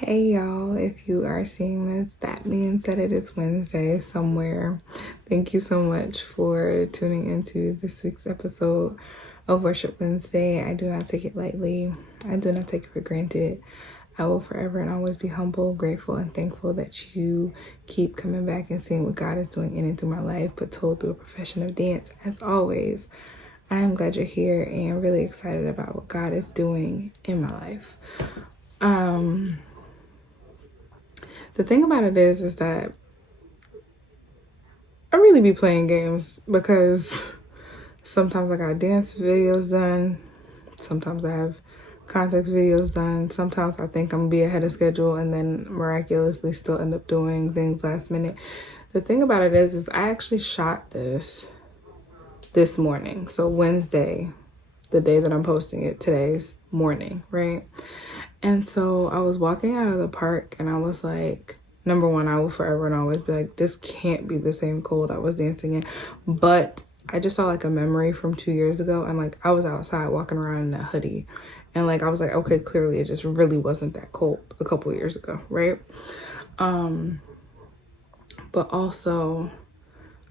Hey y'all, if you are seeing this, that means that it is Wednesday somewhere. Thank you so much for tuning into this week's episode of Worship Wednesday. I do not take it lightly. I do not take it for granted. I will forever and always be humble, grateful, and thankful that you keep coming back and seeing what God is doing in and through my life, but told through a profession of dance. As always, I am glad you're here and really excited about what God is doing in my life. The thing about it is that I really be playing games because sometimes I got dance videos done. Sometimes I have context videos done. Sometimes I think I'm gonna be ahead of schedule and then miraculously still end up doing things last minute. The thing about it is I actually shot this morning. So Wednesday, the day that I'm posting it, today's morning, right? And so I was walking out of the park and I was like, number one, I will forever and always be like, this can't be the same cold I was dancing in. But I just saw like a memory from 2 years ago, and like I was outside walking around in a hoodie, and like I was like, okay, clearly it just really wasn't that cold a couple years ago, right? But also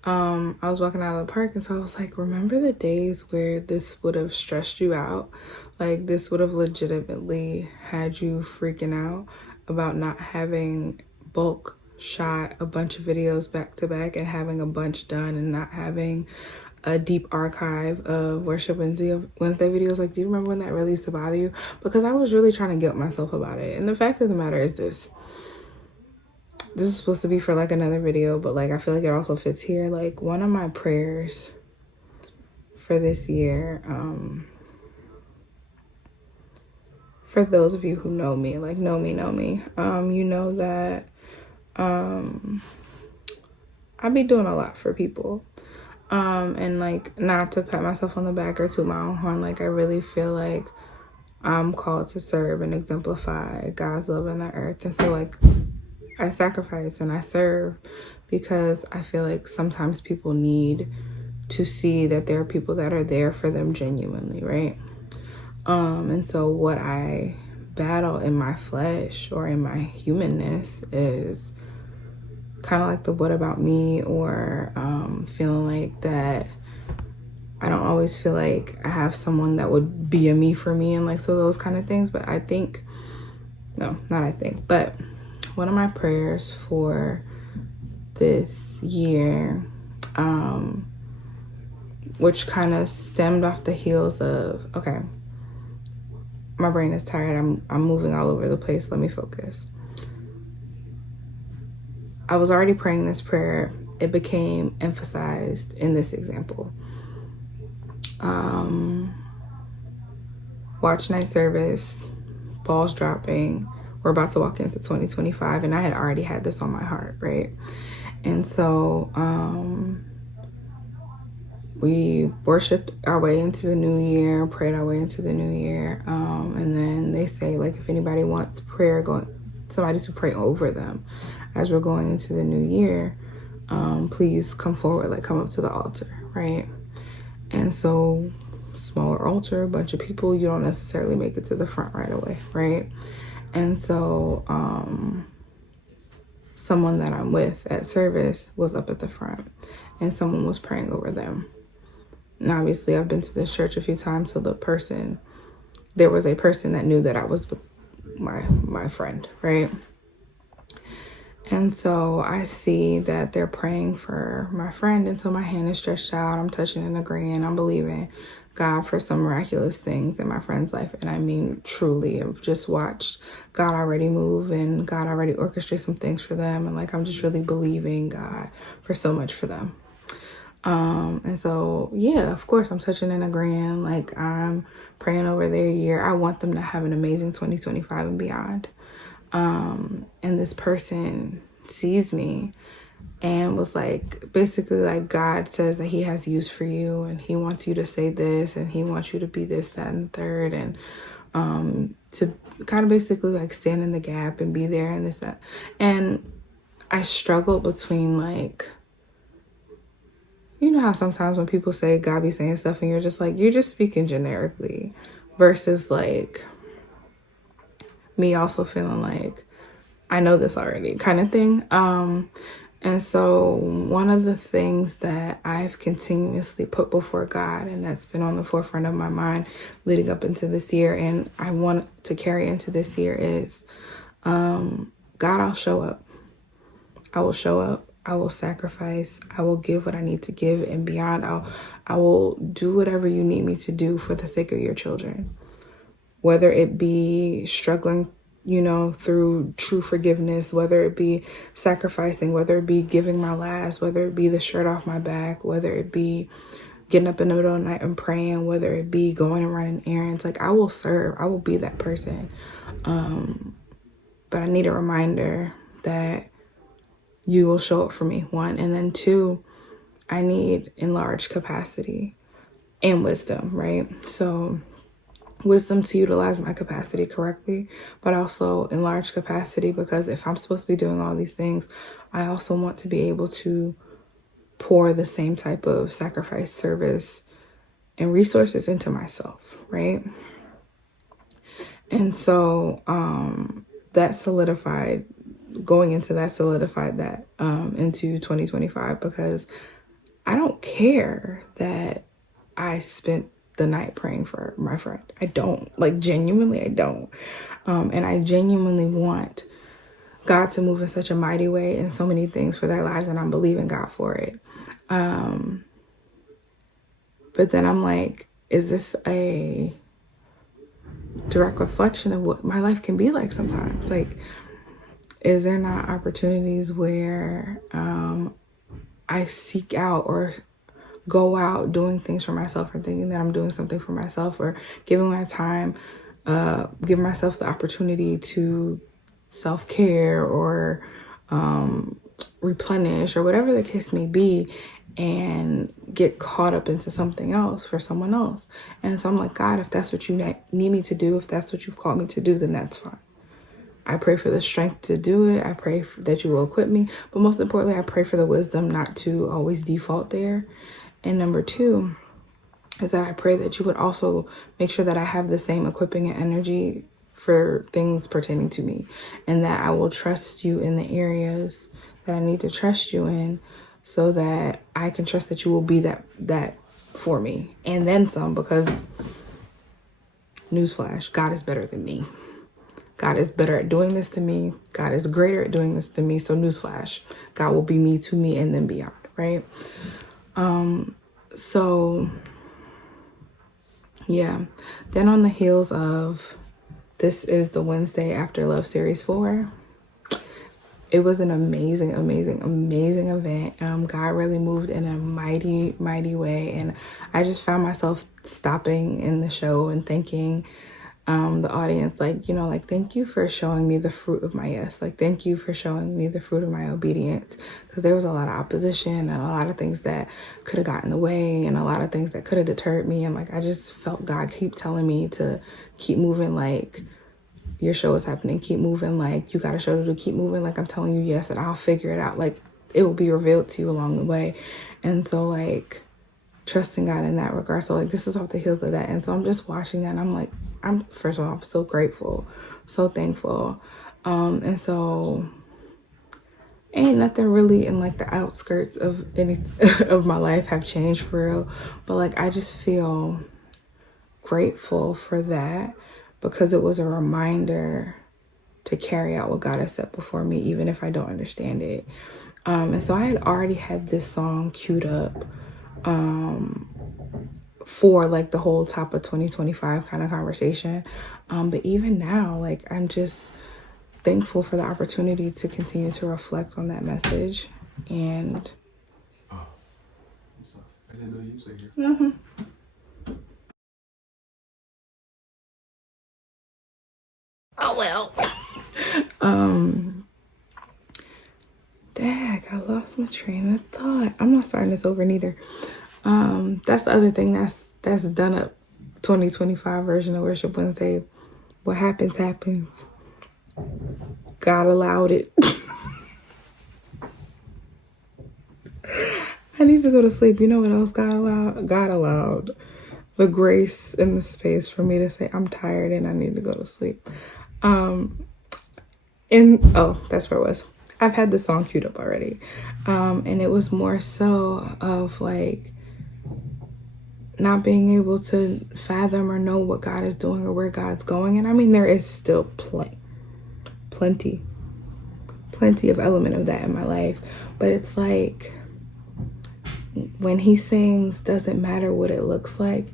I was walking out of the park, and so I was like, remember the days where this would have stressed you out? Like this would have legitimately had you freaking out about not having bulk shot a bunch of videos back to back and having a bunch done and not having a deep archive of Worship Wednesday videos. Like, do you remember when that really used to bother you? Because I was really trying to guilt myself about it. And the fact of the matter is this is supposed to be for like another video, but like I feel like it also fits here. Like one of my prayers for this year, for those of you who know me, like know me, you know that I be doing a lot for people. And like, not to pat myself on the back or toot my own horn, like I really feel like I'm called to serve and exemplify God's love in the earth. And so like I sacrifice and I serve because I feel like sometimes people need to see that there are people that are there for them genuinely, right? And so what I battle in my flesh or in my humanness is kind of like the what about me, or feeling like that I don't always feel like I have someone that would be a me for me, and like so those kind of things. But I think, no, not I think, but one of my prayers for this year, which kind of stemmed off the heels of, okay, my brain is tired, I'm moving all over the place, let me focus. I was already praying this prayer. It became emphasized in this example. Watch night service, balls dropping. We're about to walk into 2025, and I had already had this on my heart, right? And so we worshiped our way into the new year, prayed our way into the new year, and then they say, like, if anybody wants somebody to pray over them as we're going into the new year, please come forward, like come up to the altar, right? And so smaller altar, a bunch of people, you don't necessarily make it to the front right away, right? And so someone that I'm with at service was up at the front, and someone was praying over them. And obviously I've been to this church a few times, so there was a person that knew that I was with my friend, right? And so I see that they're praying for my friend, and so my hand is stretched out, I'm touching and agreeing, I'm believing God for some miraculous things in my friend's life. And I mean, truly, I've just watched God already move and God already orchestrate some things for them. And like, I'm just really believing God for so much for them. And so, yeah, of course, I'm touching and agreeing. Like, I'm praying over their year. I want them to have an amazing 2025 and beyond. And this person sees me and was like, basically like, God says that he has use for you, and he wants you to say this, and he wants you to be this, that, and the third, and to kind of basically like stand in the gap and be there and this, that. And I struggled between like, you know how sometimes when people say God be saying stuff and you're just like, you're just speaking generically, versus like me also feeling like I know this already kind of thing. And so one of the things that I've continuously put before God, and that's been on the forefront of my mind leading up into this year, and I want to carry into this year, is God, I'll show up. I will show up. I will sacrifice. I will give what I need to give and beyond. I will do whatever you need me to do for the sake of your children. Whether it be struggling, through true forgiveness, whether it be sacrificing, whether it be giving my last, whether it be the shirt off my back, whether it be getting up in the middle of the night and praying, whether it be going and running errands. Like, I will serve. I will be that person. But I need a reminder that you will show up for me, one. And then two, I need enlarged capacity and wisdom, right? So wisdom to utilize my capacity correctly, but also enlarged capacity, because if I'm supposed to be doing all these things, I also want to be able to pour the same type of sacrifice, service, and resources into myself, right? And so going into that solidified that into 2025, because I don't care that I spent the night praying for my friend. I don't. Like, genuinely, I don't. And I genuinely want God to move in such a mighty way in so many things for their lives, and I'm believing God for it. But then I'm like, is this a direct reflection of what my life can be like sometimes? Like, is there not opportunities where I seek out or go out doing things for myself, or thinking that I'm doing something for myself, or giving my time, giving myself the opportunity to self-care or replenish, or whatever the case may be, and get caught up into something else for someone else? And so I'm like, God, if that's what you need me to do, if that's what you've called me to do, then that's fine. I pray for the strength to do it. I pray that you will equip me. But most importantly, I pray for the wisdom not to always default there. And number two is that I pray that you would also make sure that I have the same equipping and energy for things pertaining to me, and that I will trust you in the areas that I need to trust you in, so that I can trust that you will be that for me, and then some, because newsflash, God is better than me. God is better at doing this to me. God is greater at doing this than me. So newsflash, God will be me to me and then beyond, right? So yeah, then on the heels of this is the Wednesday after Love Series 4. It was an amazing event. God really moved in a mighty way. And I just found myself stopping in the show and thanking the audience, like, thank you for showing me the fruit of my yes. Like, thank you for showing me the fruit of my obedience, because there was a lot of opposition and a lot of things that could have gotten in the way, and a lot of things that could have deterred me. And like, I just felt God keep telling me to keep moving. Like, your show is happening. Keep moving. Like, you got a show to do. Keep moving. Like, I'm telling you yes, and I'll figure it out. Like, it will be revealed to you along the way. And so, like, trusting God in that regard. So like, this is off the heels of that. And so I'm just watching that, and I'm like, first of all, I'm so grateful, so thankful. And so ain't nothing really in like the outskirts of any of my life have changed for real. But like, I just feel grateful for that, because it was a reminder to carry out what God has set before me, even if I don't understand it. And so I had already had this song queued up for like the whole top of 2025 kind of conversation. But even now, like, I'm just thankful for the opportunity to continue to reflect on that message. And I didn't know you was here. Mm-hmm. Oh well. Dag, I lost my train of thought. I'm not starting this over neither. That's the other thing that's done up 2025 version of Worship Wednesday. What happens, happens. God allowed it. I need to go to sleep. You know what else God allowed? God allowed the grace and the space for me to say I'm tired and I need to go to sleep. That's where it was. I've had the song queued up already. And it was more so of like not being able to fathom or know what God is doing or where God's going. And I mean, there is still plenty of element of that in my life. But it's like when he sings, doesn't matter what it looks like.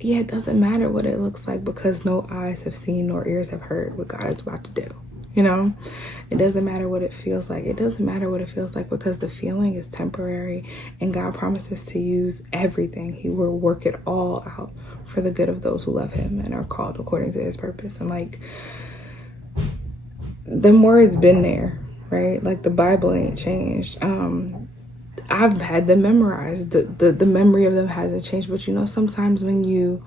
Yeah, it doesn't matter what it looks like because no eyes have seen nor ears have heard what God is about to do. You know, it doesn't matter what it feels like. It doesn't matter what it feels like because the feeling is temporary and God promises to use everything. He will work it all out for the good of those who love him and are called according to his purpose. And like, the word's been there, right? Like the Bible ain't changed. I've had them memorized. The memory of them hasn't changed. But you know, sometimes when you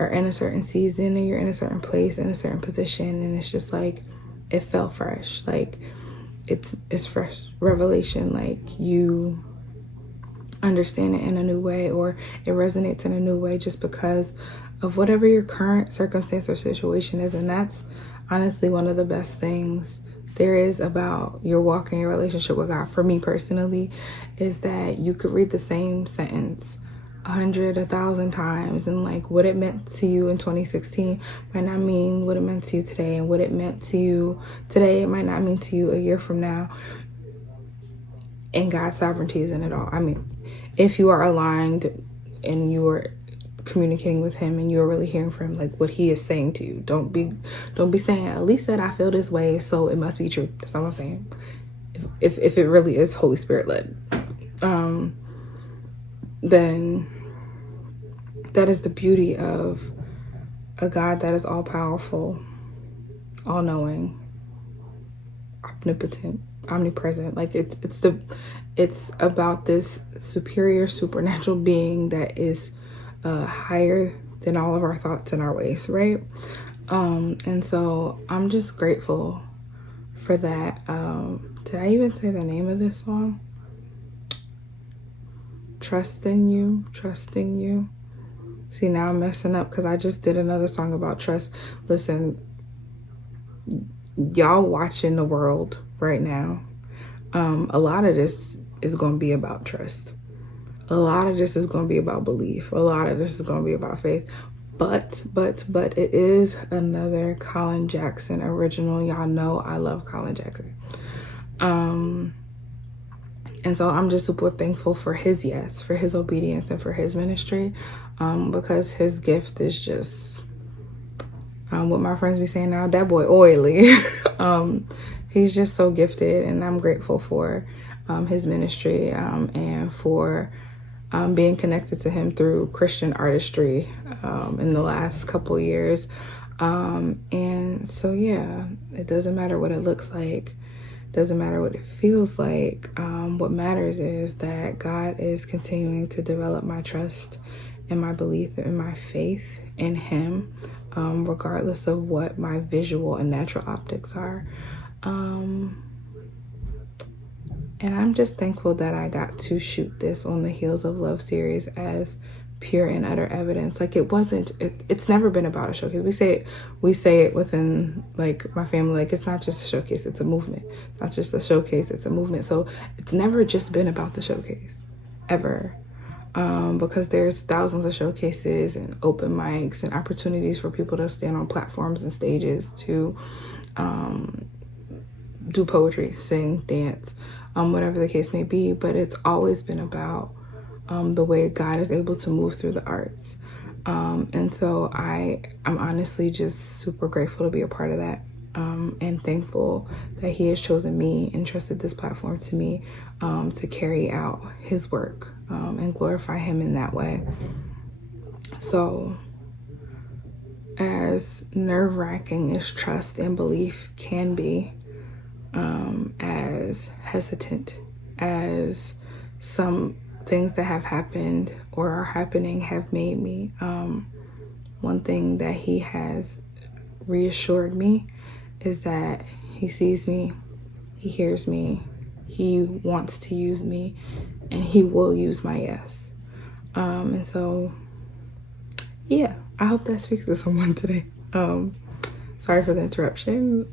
are in a certain season and you're in a certain place, in a certain position, and it's just like, it felt fresh. Like it's fresh revelation. Like you understand it in a new way, or it resonates in a new way just because of whatever your current circumstance or situation is. And that's honestly one of the best things there is about your walk and your relationship with God, for me personally, is that you could read the same sentence 100, 1,000 times, and like what it meant to you in 2016 might not mean what it meant to you today, and what it meant to you today, it might not mean to you a year from now. And God's sovereignty is in it all. I mean, if you are aligned and you are communicating with him and you're really hearing from him, like what he is saying to you, don't be saying, at least that I feel this way, so it must be true. That's not what I'm saying. If it really is Holy Spirit led, then that is the beauty of a God that is all powerful, all knowing, omnipotent, omnipresent. Like it's about this superior supernatural being that is higher than all of our thoughts and our ways, right? And so I'm just grateful for that. Did I even say the name of this song? Trusting you. See, now I'm messing up because I just did another song about trust. Listen, y'all watching the world right now, a lot of this is going to be about trust. A lot of this is going to be about belief. A lot of this is going to be about faith. But it is another Collin Jackson original. Y'all know I love Collin Jackson. And so I'm just super thankful for his yes, for his obedience, and for his ministry, because his gift is just, what my friends be saying now, that boy oily. He's just so gifted, and I'm grateful for his ministry and for being connected to him through Christian artistry in the last couple years. And so, yeah, it doesn't matter what it looks like. Doesn't matter what it feels like. What matters is that God is continuing to develop my trust and my belief and my faith in him, regardless of what my visual and natural optics are. And I'm just thankful that I got to shoot this on the Heels of Love series as pure and utter evidence. Like it's never been about a showcase. We say it within like my family, like it's not just a showcase, it's a movement. Not just a showcase, it's a movement. So it's never just been about the showcase, ever. Because there's thousands of showcases and open mics and opportunities for people to stand on platforms and stages to do poetry, sing, dance, whatever the case may be. But it's always been about the way God is able to move through the arts. And so I'm honestly just super grateful to be a part of that, and thankful that he has chosen me and trusted this platform to me to carry out his work and glorify him in that way. So as nerve-wracking as trust and belief can be, as hesitant as some things that have happened or are happening have made me, one thing that he has reassured me is that he sees me, he hears me, he wants to use me, and he will use my yes. And so, yeah, I hope that speaks to someone today. So Sorry for the interruption.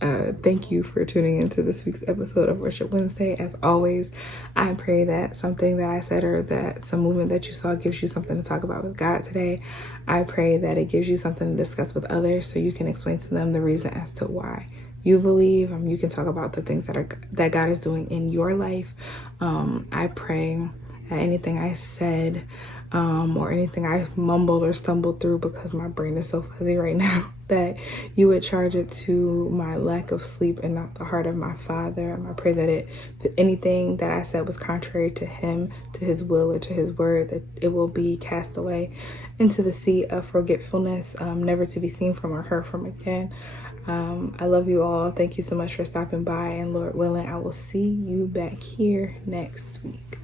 Thank you for tuning into this week's episode of Worship Wednesday. As always, I pray that something that I said or that some movement that you saw gives you something to talk about with God today. I pray that it gives you something to discuss with others so you can explain to them the reason as to why you believe. You can talk about the things that God is doing in your life. I pray that anything I said or anything I mumbled or stumbled through, because my brain is so fuzzy right now, that you would charge it to my lack of sleep and not the heart of my Father. And I pray that if anything that I said was contrary to him, to his will, or to his word, that it will be cast away into the sea of forgetfulness, never to be seen from or heard from again. I love you all. Thank you so much for stopping by, and Lord willing, I will see you back here next week.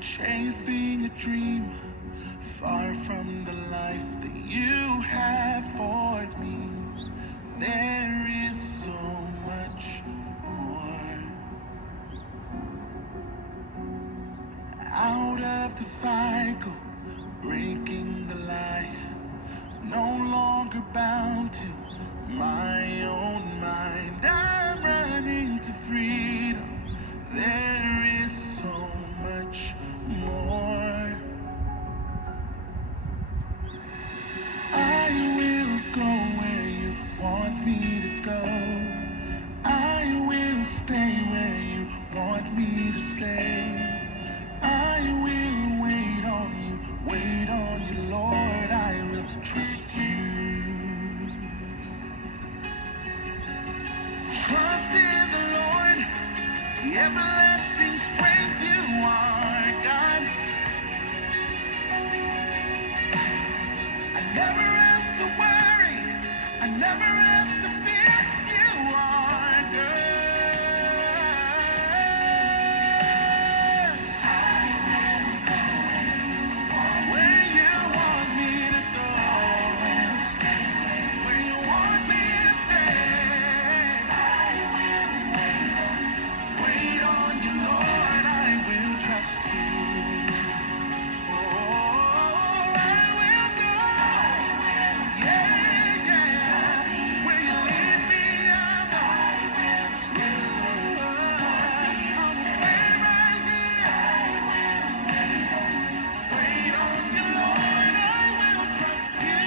Chasing a dream, far from the life that you have for me. There is so much more. Out of the cycle, breaking the lie, no longer bound to my own mind. I'm running to freedom. There is so much more. I will go where you want me to go. I will stay where you want me to stay. I will wait on you, Lord. I will trust you. Trust in the Lord, the everlasting strength you are, God. I never have to worry, I never have to fear, you are good. Where you want me to go, where you want me to stay. Wait on you, Lord, I will trust you. Oh, I will go. Yeah, yeah. Where you lead me, I'll go. I'll stay right here. Wait on you, Lord, I will trust you.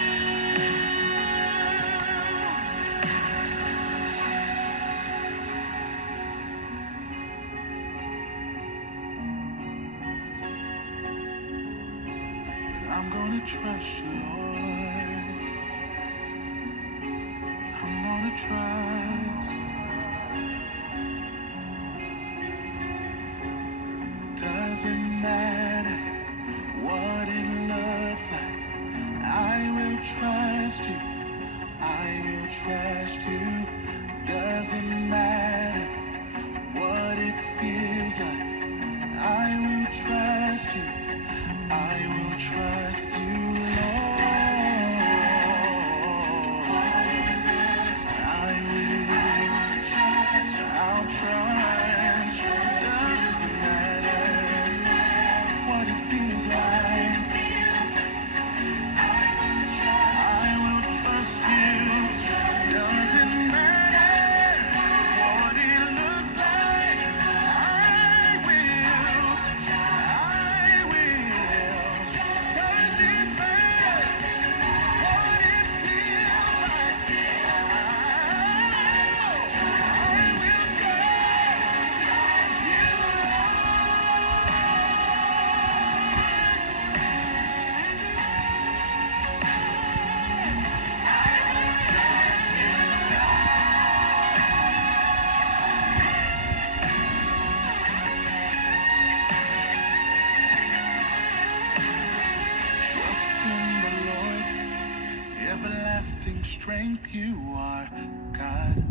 I'm gonna trust you, Lord. I'm gonna trust. Doesn't matter what it looks like. I will trust you. I will trust you. Doesn't matter what it feels like. I will trust you. I will trust you, Lord. I'll trust. Doesn't matter what it feels like. I will trust you. Doesn't matter what it looks like. I will. Doesn't matter what it feels like. I will trust you. Trust in the Lord, the everlasting strength you are, God.